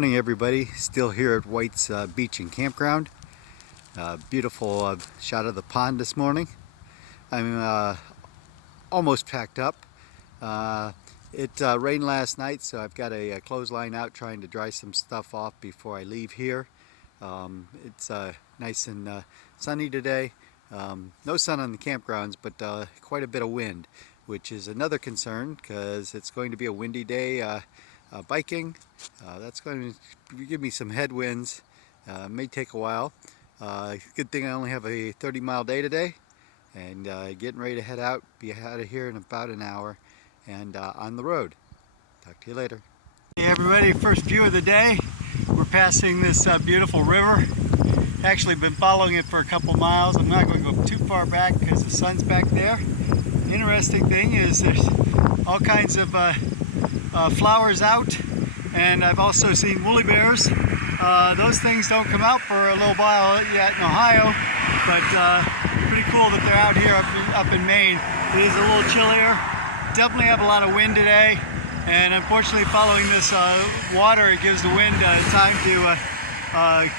morning, everybody. Still here at White's Beach and Campground. Beautiful shot of the pond this morning. I'm almost packed up. It rained last night, so I've got a clothesline out trying to dry some stuff off before I leave here. It's nice and sunny today. No sun on the campgrounds, but quite a bit of wind, which is another concern because it's going to be a windy day. Biking, that's going to give me some headwinds. May take a while. Good thing I only have a 30-mile day today, and getting ready to head out, be out of here in about an hour and on the road. Talk to you later. Hey everybody, first view of the day. We're passing this beautiful river. Actually been following it for a couple miles. I'm not going to go too far back because the sun's back there. The interesting thing is there's all kinds of flowers out, and I've also seen woolly bears. Those things don't come out for a little while yet in Ohio, but pretty cool that they're out here up in Maine. It is a little chillier. Definitely have a lot of wind today, and unfortunately following this water, it gives the wind time to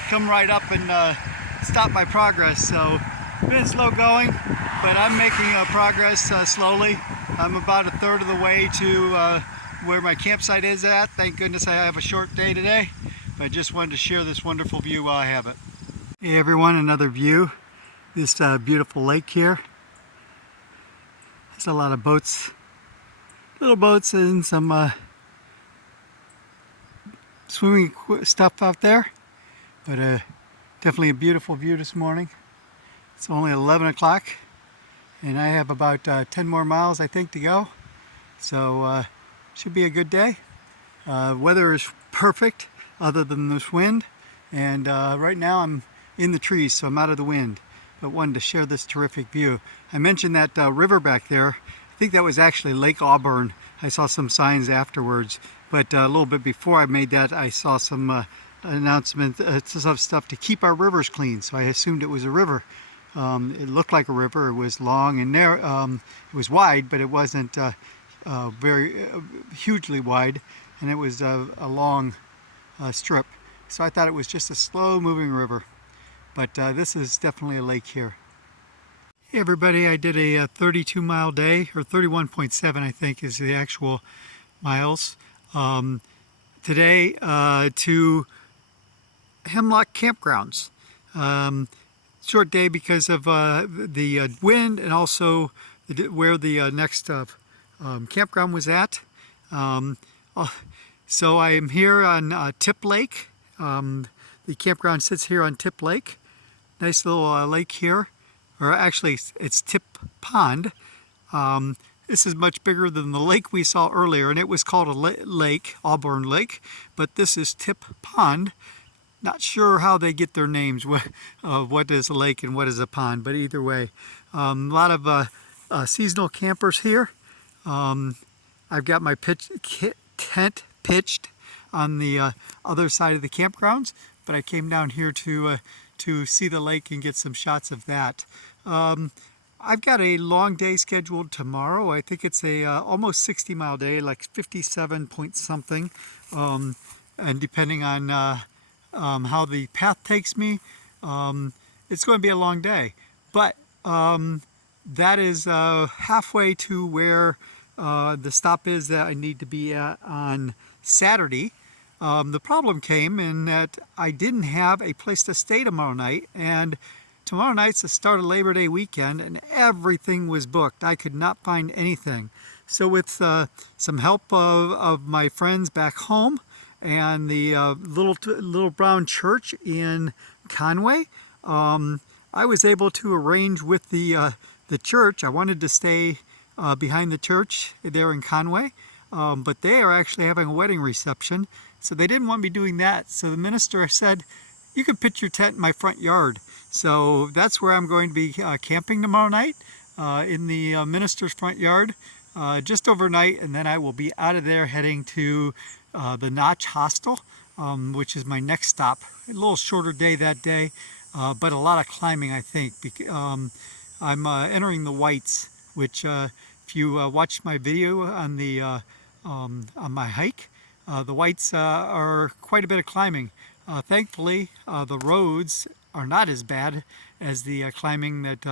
come right up and stop my progress. So been slow going, but I'm making progress slowly. I'm about a third of the way to where my campsite is at. Thank goodness I have a short day today, but I just wanted to share this wonderful view while I have it. Hey everyone, another view. This beautiful lake here. There's a lot of boats, little boats, and some swimming stuff out there, but definitely a beautiful view this morning. It's only 11 o'clock, and I have about 10 more miles I think to go, so should be a good day. Weather is perfect other than this wind, and right now I'm in the trees, so I'm out of the wind, but wanted to share this terrific view. I mentioned that river back there. I think that was actually Lake Auburn. I saw some signs afterwards, but a little bit before I made that, I saw some announcement, some stuff to keep our rivers clean, so I assumed it was a river. It looked like a river. It was long and narrow. It was wide, but it wasn't very hugely wide, and it was a long strip. So I thought it was just a slow moving river, but this is definitely a lake here. Hey everybody, I did a 32-mile day, or 31.7 I think is the actual miles today to Hemlock Campgrounds. Short day because of the wind, and also where the next campground was at. So I am here on Tip Lake. The campground sits here on Tip Lake. Nice little lake here, or actually it's Tip Pond. This is much bigger than the lake we saw earlier, and it was called a lake, Auburn Lake, but this is Tip Pond. Not sure how they get their names, what is a lake and what is a pond, but either way. A lot of seasonal campers here. I've got my tent pitched on the other side of the campgrounds, but I came down here to see the lake and get some shots of that. I've got a long day scheduled tomorrow. I think it's a almost 60-mile day, like 57 point something, and depending on how the path takes me, it's going to be a long day. But that is halfway to where the stop is that I need to be at on Saturday. The problem came in that I didn't have a place to stay tomorrow night, and tomorrow night's the start of Labor Day weekend, and everything was booked. I could not find anything. So with some help of my friends back home and the little brown church in Conway, I was able to arrange with the church. I wanted to stay behind the church there in Conway, but they are actually having a wedding reception, so they didn't want me doing that. So the minister said, you can pitch your tent in my front yard. So that's where I'm going to be camping tomorrow night, in the minister's front yard, just overnight, and then I will be out of there heading to the Notch Hostel, which is my next stop. A little shorter day that day, but a lot of climbing, I think. I'm entering the Whites, which if you watched my video on the on my hike, The whites are quite a bit of climbing. Thankfully, the roads are not as bad as the climbing that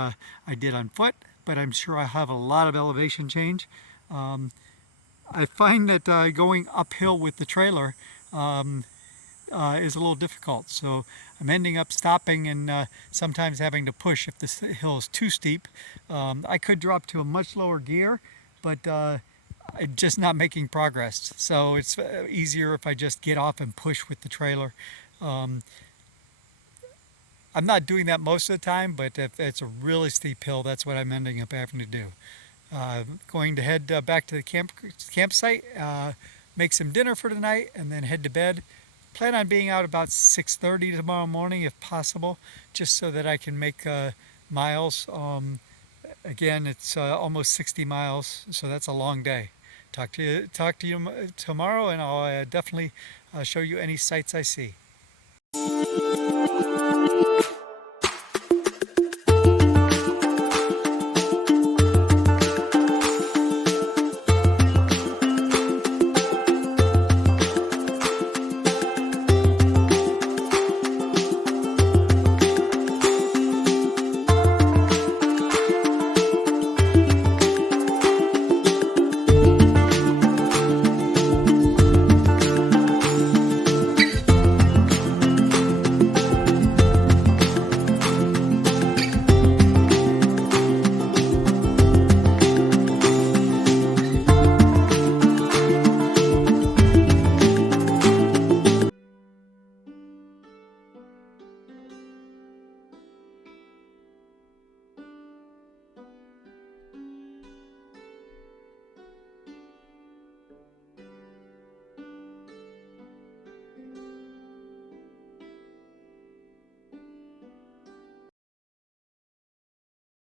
I did on foot, but I'm sure I have a lot of elevation change. I find that going uphill with the trailer is a little difficult. So I'm ending up stopping and sometimes having to push if the hill is too steep. I could drop to a much lower gear, but I'm just not making progress. So it's easier if I just get off and push with the trailer. Um, I'm not doing that most of the time, but if it's a really steep hill, that's what I'm ending up having to do. Going to head back to the campsite, make some dinner for tonight, and then head to bed. Plan on being out about 6:30 tomorrow morning, if possible, just so that I can make miles. Again, it's almost 60 miles, so that's a long day. Talk to you tomorrow, and I'll definitely show you any sights I see.